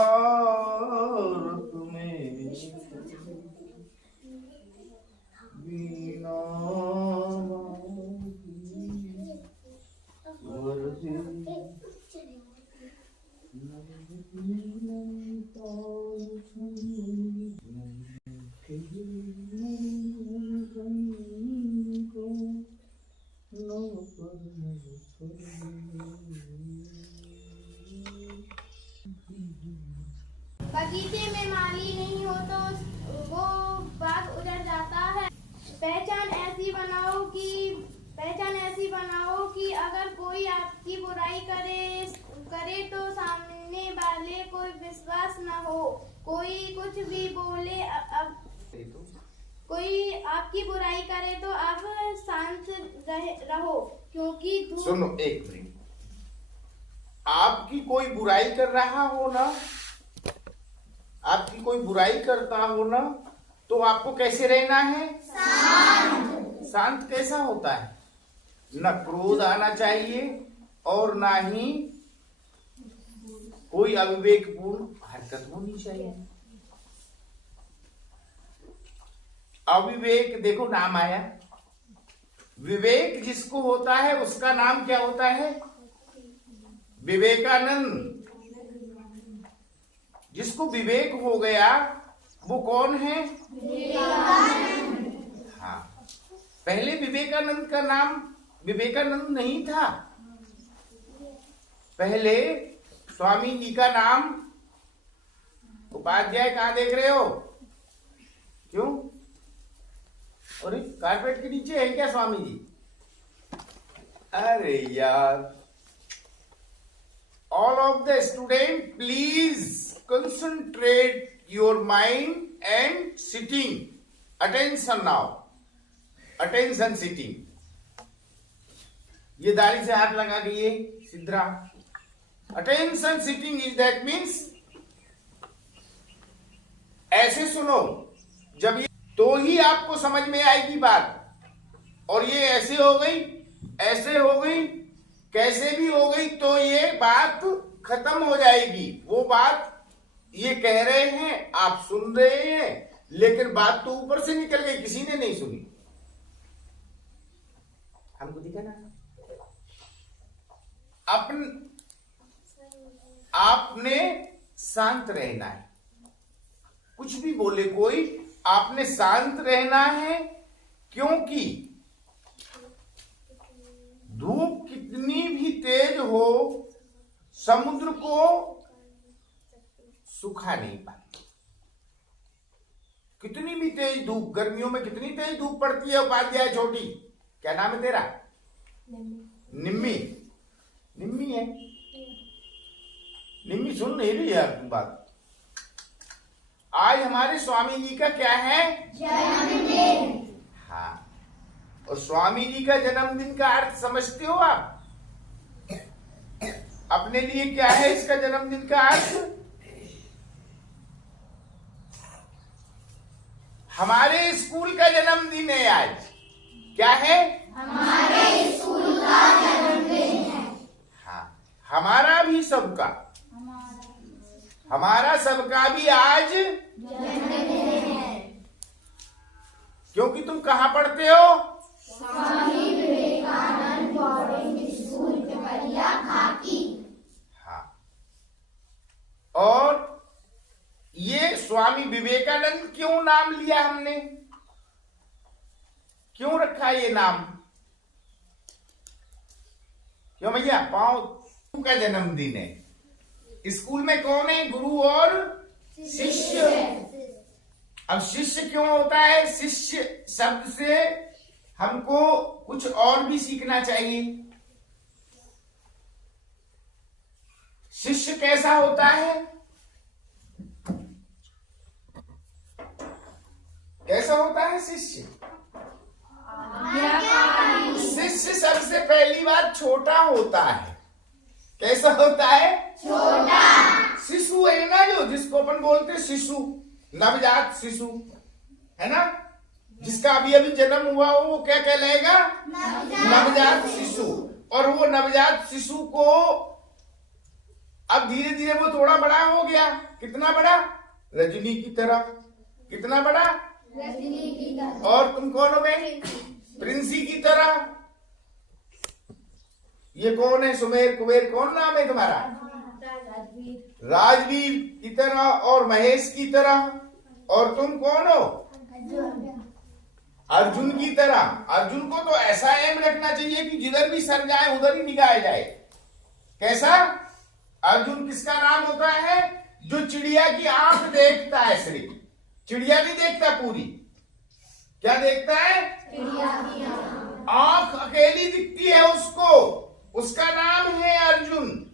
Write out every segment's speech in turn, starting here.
भारत में वीणा बगीचे में माली नहीं हो तो वो बाग उजड़ जाता है। पहचान ऐसी बनाओ कि अगर कोई आपकी बुराई करे तो सामने वाले को विश्वास न हो। कोई कुछ भी बोले, कोई आपकी बुराई करे तो आप शांत रहो, क्योंकि सुनो एक मिनट। आपकी कोई बुराई कर रहा हो ना, आपकी कोई बुराई करता हो ना, तो आपको कैसे रहना है? शांत। शांत कैसा होता है? न क्रोध आना चाहिए और ना ही कोई अविवेकपूर्ण हरकत होनी चाहिए। अविवेक, देखो नाम आया, विवेक जिसको होता है उसका नाम क्या होता है? विवेकानंद। जिसको विवेक हो गया वो कौन है? हाँ, पहले विवेकानंद का नाम विवेकानंद नहीं था। पहले स्वामी जी का नाम उपाध्याय। कहां देख रहे हो? क्यों? और कारपेट के नीचे है क्या स्वामी जी? अरे यार, all of the student please concentrate your mind and sitting. Attention now. Attention sitting. ये दाढ़ी से हाथ लगा दिए Sidhra. Attention sitting is that means ऐसे सुनो, जब ये तो ही आपको समझ में आएगी बात। और ये ऐसे हो गई, ऐसे हो गई, कैसे भी हो गई तो ये बात खत्म हो जाएगी। वो बात ये कह रहे हैं, आप सुन रहे हैं, लेकिन बात तो ऊपर से निकल गई, किसी ने नहीं सुनी। हमको दिखा ना? आपने शांत रहना है। कुछ भी बोले कोई, आपने शांत रहना है, क्योंकि धूप कितनी भी तेज हो समुद्र को सुखा नहीं पाती। कितनी भी तेज धूप, गर्मियों में कितनी तेज धूप पड़ती है उपाध्याय छोटी, क्या नाम है तेरा? निम्मी। निम्मी है? निम्मी सुन नहीं रही यार तुम बात। आज हमारे स्वामी जी का क्या है? जन्मदिन। हाँ, और स्वामी जी का जन्मदिन का अर्थ समझते हो आप? अपने लिए क्या है इसका जन्मदिन का अर्थ? हमारे स्कूल का जन्मदिन है आज। क्या है? हमारे स्कूल का जन्मदिन है। हाँ, हमारा भी सबका, हमारा सबका भी आज जन्मदिन है। क्योंकि तुम कहाँ पढ़ते हो? स्वामी विवेकानंद बोर्डिंग स्कूल पिपरिया खाकी। हाँ, और ये स्वामी विवेकानंद क्यों नाम लिया हमने? क्यों रखा ये नाम? क्यों भैया? पांव का जन्मदिन है। स्कूल में कौन है? गुरु और शिष्य। अब शिष्य क्यों होता है? शिष्य शब्द से हमको कुछ और भी सीखना चाहिए। शिष्य कैसा होता है? कैसा होता है शिष्य? शिष्य सबसे पहली बार छोटा होता है। कैसा होता है? छोटा। शिशु है ना, जो जिसको अपन बोलते शिशु, नवजात शिशु है ना, जिसका अभी अभी जन्म हुआ हो वो क्या कहलाएगा? नवजात शिशु। और वो नवजात शिशु को अब धीरे धीरे वो थोड़ा बड़ा हो गया। कितना बड़ा? रजनी की तरह। कितना बड़ा? रजनी की तरह। और तुम कौन हो गए? प्रिंसी की तरह। ये कौन है? सुमेर कुबेर कौन नाम है तुम्हारा? राजवीर की तरह और महेश की तरह। और तुम कौन हो? अर्जुन की तरह। अर्जुन को तो ऐसा एम रखना चाहिए कि जिधर भी सर जाए उधर ही निगाह जाए। कैसा? अर्जुन किसका नाम होता है? जो चिड़िया की आंख देखता है सिर्फ, चिड़िया नहीं देखता पूरी। क्या देखता है? चिड़िया की आंख अकेली दिखती है उसको, उसका नाम है अर्जुन।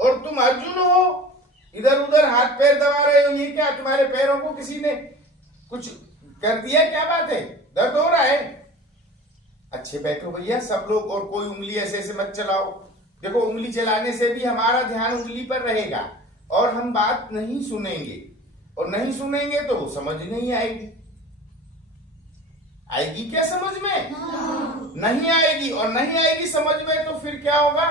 और तुम अर्जुन हो, इधर उधर हाथ पैर दबा रहे हो। ये क्या, तुम्हारे पैरों को किसी ने कुछ कर दिया? क्या बात है? दर्द हो रहा है? अच्छे बैठो भैया सब लोग, और कोई उंगली ऐसे ऐसे मत चलाओ। देखो, उंगली चलाने से भी हमारा ध्यान उंगली पर रहेगा और हम बात नहीं सुनेंगे, और नहीं सुनेंगे तो समझ नहीं आएगी। आएगी क्या समझ में? नहीं आएगी। और नहीं आएगी समझ में तो फिर क्या होगा?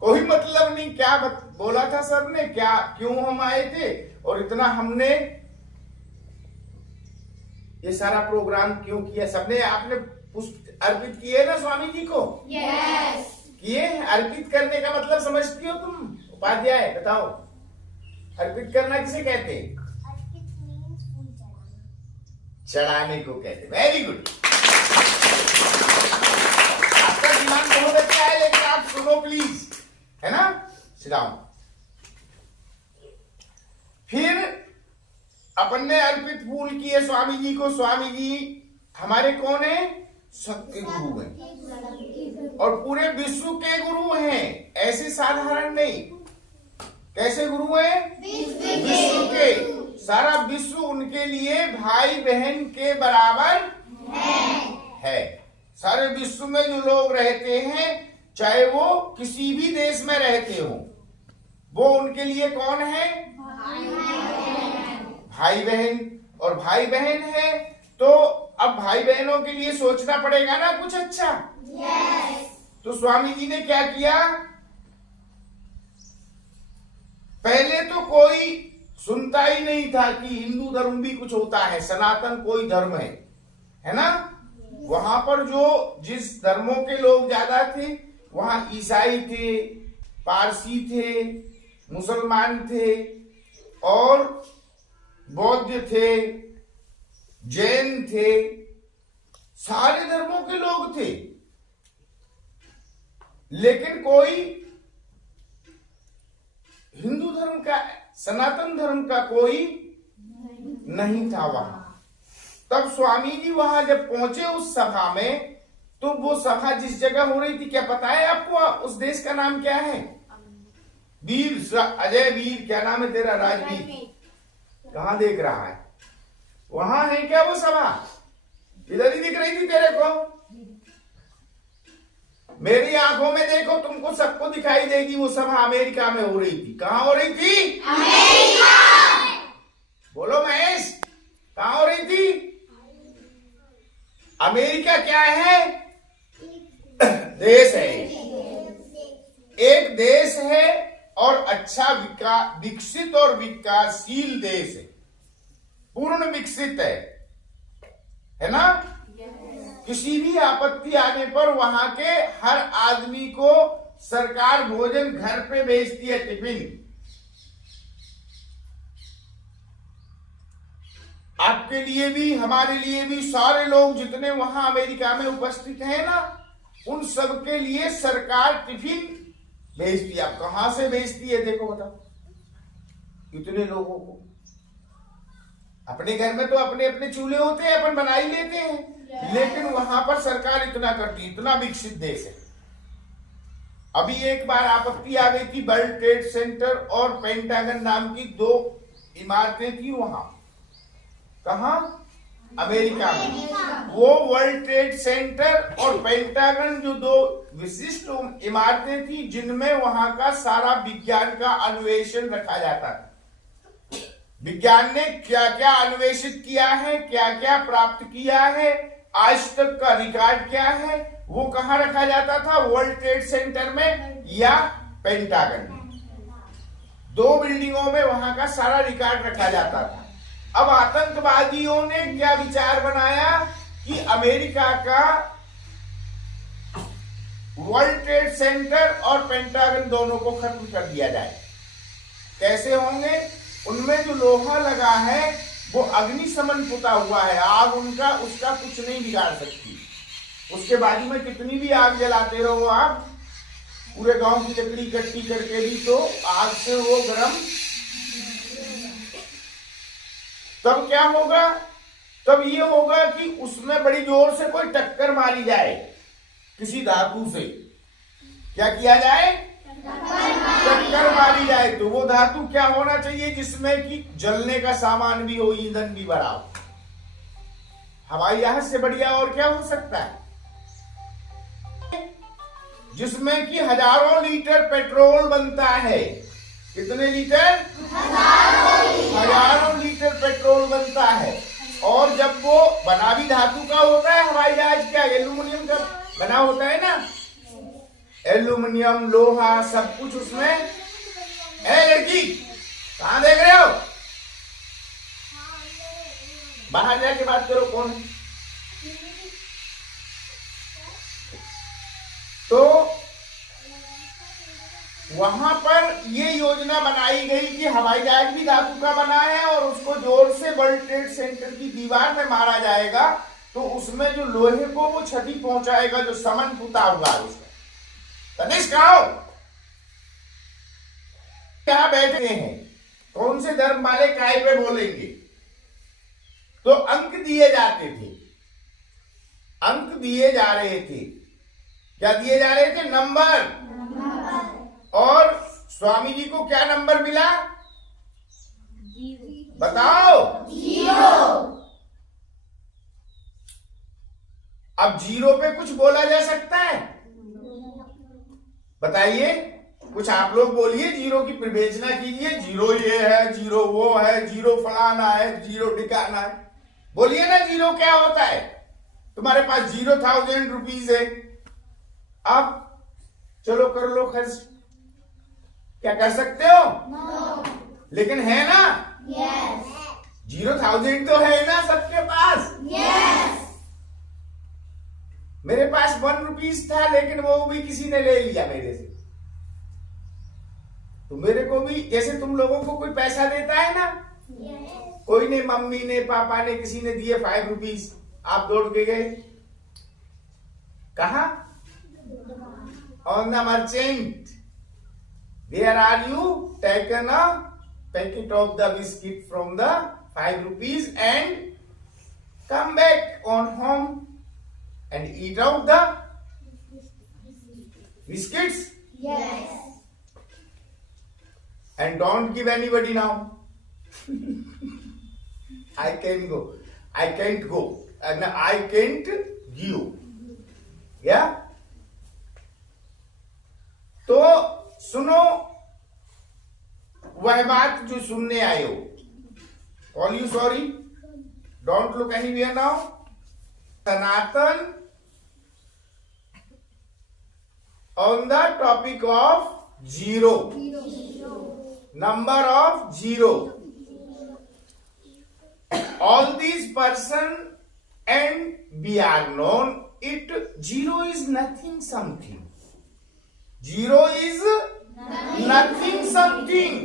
कोई मतलब नहीं। क्या बोला था सर ने? क्या, क्यों हम आए थे और इतना हमने ये सारा प्रोग्राम क्यों किया? सबने आपने पुष्प अर्पित किए ना स्वामी जी को? यस। किए? अर्पित करने का मतलब समझती हो तुम? उपाध्याय बताओ, अर्पित करना किसे कहते हैं? चढ़ाने को कहते। Very good. आपका दिमाग बहुत अच्छा है, लेकिन आप सुनो प्लीज, है ना? Sit down. फिर अपन ने अर्पित फूल किए स्वामी जी को। स्वामी जी हमारे कौन है? सबके गुरु हैं और पूरे विश्व के गुरु हैं, ऐसे साधारण नहीं। कैसे गुरु हैं? विश्व के। सारा विश्व उनके लिए भाई बहन के बराबर है। सारे विश्व में जो लोग रहते हैं, चाहे वो किसी भी देश में रहते हो, वो उनके लिए कौन है? भाई बहन। और भाई बहन है तो अब भाई बहनों के लिए सोचना पड़ेगा ना कुछ अच्छा। यस। तो स्वामी जी ने क्या किया? पहले तो कोई सुनता ही नहीं था कि हिंदू धर्म भी कुछ होता है, सनातन कोई धर्म है ना? वहां पर जो जिस धर्मों के लोग ज्यादा थे, वहां ईसाई थे, पारसी थे, मुसलमान थे और बौद्ध थे, जैन थे, सारे धर्मों के लोग थे। लेकिन कोई हिंदू धर्म का, सनातन धर्म का कोई नहीं था वहां। तब स्वामी जी वहां जब पहुंचे उस सभा में, तो वो सभा जिस जगह हो रही थी, क्या पता है आपको उस देश का नाम क्या है? वीर, अजय वीर, क्या नाम है तेरा? राजवीर। कहां देख रहा है? वहां है क्या वो सभा? इधर ही दिख रही थी तेरे को? मेरी आंखों में देखो, तुमको सबको दिखाई देगी। वो सभा अमेरिका में हो रही थी। कहां हो रही थी? अमेरिका। बोलो महेश, कहां हो रही थी? अमेरिका क्या है? देश है, एक देश है और अच्छा विकसित और विकासशील देश है, पूर्ण विकसित है ना? किसी भी आपत्ति आने पर वहां के हर आदमी को सरकार भोजन घर पे भेजती है, टिफिन। आपके लिए भी, हमारे लिए भी, सारे लोग जितने वहां अमेरिका में उपस्थित हैं ना, उन सबके लिए सरकार टिफिन भेजती है। आप कहां से भेजती है देखो, बताओ। इतने लोगों को अपने घर में तो अपने अपने चूल्हे होते हैं, अपन बना ही लेते हैं, लेकिन वहां पर सरकार इतना करती है। इतना विकसित देश है। अभी एक बार आपत्ति आ गई थी, वर्ल्ड ट्रेड सेंटर और पेंटागन नाम की दो इमारतें थी वहां। कहा? अमेरिका में। वो वर्ल्ड ट्रेड सेंटर और पेंटागन जो दो विशिष्ट इमारतें थी, जिनमें वहां का सारा विज्ञान का अन्वेषण रखा जाता था। विज्ञान ने क्या क्या अन्वेषित किया है, क्या क्या प्राप्त किया है, आज तक का रिकॉर्ड क्या है, वो कहाँ रखा जाता था? वर्ल्ड ट्रेड सेंटर में या पेंटागन में। 2 बिल्डिंगों में वहां का सारा रिकॉर्ड रखा जाता था। अब आतंकवादियों ने क्या विचार बनाया कि अमेरिका का वर्ल्ड ट्रेड सेंटर और पेंटागन दोनों को खत्म कर दिया जाए। कैसे होंगे? उनमें जो लोहा लगा है वो अग्निशमन पुता हुआ है, आग उनका उसका कुछ नहीं बिगाड़ सकती। उसके बाजू में कितनी भी आग जलाते रहो आप, पूरे गांव की लकड़ी इकट्ठी करके भी, तो आग से वो गर्म। तब क्या होगा? तब ये होगा कि उसमें बड़ी जोर से कोई टक्कर मारी जाए किसी धातु से। क्या किया जाए? टक्कर मारी जाए। तो वो धातु क्या होना चाहिए? जिसमें कि जलने का सामान भी हो, ईंधन भी भरा हो। हवाई जहाज से बढ़िया और क्या हो सकता है? जिसमें कि हजारों लीटर पेट्रोल बनता है। कितने लीटर? हजारों लीटर पेट्रोल बनता है। और जब वो बना भी धातु का होता है, हवाई जहाज क्या एल्यूमिनियम का बना होता है ना, एल्यूमिनियम, लोहा, सब कुछ उसमें है। लड़की कहां देख रहे हो? बाहर जाके बात करो, कौन है? तो वहां पर ये योजना बनाई गई कि हवाई जहाज भी धातु का बना है और उसको जोर से वर्ल्ड ट्रेड सेंटर की दीवार में मारा जाएगा तो उसमें जो लोहे को वो क्षति पहुंचाएगा, जो समन पुता हुआ है उसमें। तनिष्क आओ, क्या बैठे हैं? कौन से धर्म वाले काय पे बोलेंगे? तो अंक दिए जाते थे, अंक दिए जा रहे थे। क्या दिए जा रहे थे? नंबर। और स्वामी जी को क्या नंबर मिला? बताओ। 0। अब 0 पे कुछ बोला जा सकता है? बताइए, कुछ आप लोग बोलिए, 0 की विवेचना कीजिए। 0 ये है, 0 वो है, 0 फलाना है, 0 ठिकाना है। बोलिए ना 0 क्या होता है? तुम्हारे पास 0,000 रुपीज है, अब चलो कर लो खर्च। क्या कर सकते हो? No. लेकिन है ना? Yes. 0,000 तो है ना सबके पास? Yes. मेरे पास 1 रुपीज था, लेकिन वो भी किसी ने ले लिया मेरे से। तो मेरे को भी, जैसे तुम लोगों को कोई पैसा देता है ना, yes. कोई ने, मम्मी ने, पापा ने, किसी ने दिए 5 रुपीज, आप दौड़ के गए कहा? On the merchant. Where are you? Taken a packet of the biscuit from the 5 rupees and come back on home and eat out the biscuits. Yes. And don't give anybody now. I can go. I can't go. And I can't give. Yeah? तो सुनो वह बात जो सुनने आए हो। Call you sorry. Don't look anywhere now. Sanatan on the topic of 0. Number of 0. All these person and we are known it. 0 is nothing something. 0 is nothing something.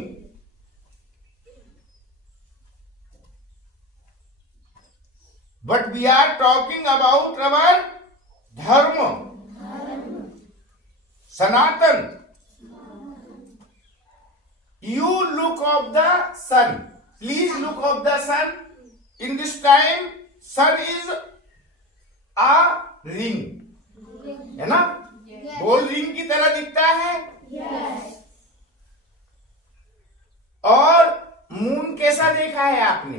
But we are talking about our dharma. Sanatan. You look of the sun. Please look of the sun. In this time, sun is a ring. है ना? गोल ring की तरह दिखता है। yes. और moon कैसा देखा है आपने?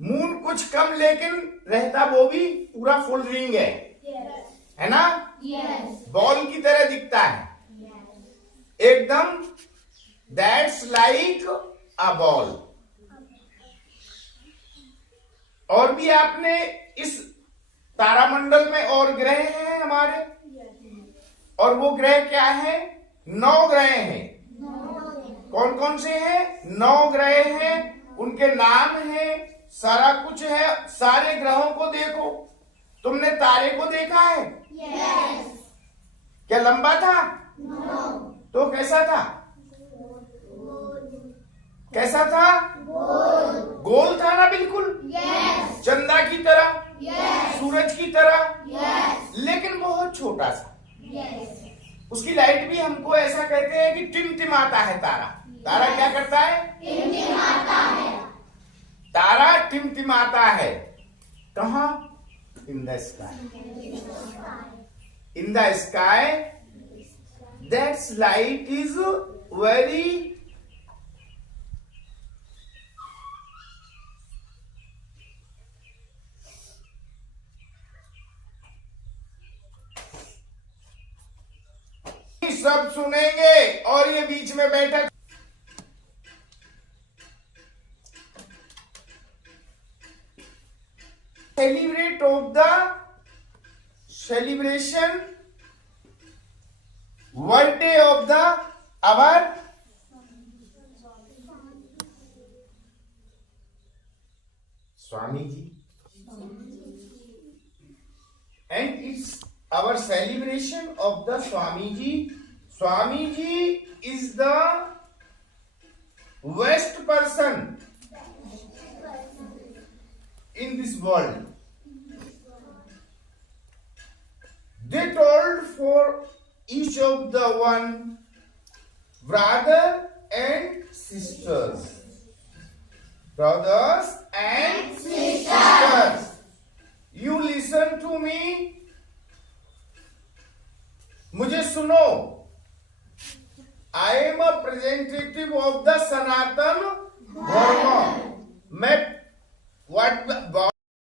मून कुछ कम लेकिन रहता वो भी पूरा फुल रिंग है। yes. है ना? yes. बॉल की तरह दिखता है। yes. एकदम दैट्स लाइक अ बॉल। और भी आपने इस तारामंडल में और ग्रह हैं हमारे, और वो ग्रह क्या है? 9 ग्रह हैं। कौन कौन से हैं? 9 ग्रह हैं, उनके नाम हैं, सारा कुछ है। सारे ग्रहों को देखो। तुमने तारे को देखा है? यस। क्या लंबा था? नो। तो कैसा था? कैसा था? गोल। गोल था ना, बिल्कुल। यस। चंदा की तरह, यस। सूरज की तरह, यस। लेकिन बहुत छोटा सा। यस। उसकी लाइट भी हमको ऐसा कहते हैं कि टिमटिमाता है तारा। तारा क्या करता है? टिमटिमाता है। तारा टिमटिमाता है। कहाँ? In the sky. In the sky, that's light is very सब सुनेंगे और ये बीच में बैठा celebrate of the celebration birthday of the our Swami ji, and it's our celebration of the Swamiji. Swamiji is the best person in this world. They told for each of the one brother and sisters. Brothers and sisters. You listen to me. मुझे सुनो. I am a representative of the Sanatan Dharma. मैं what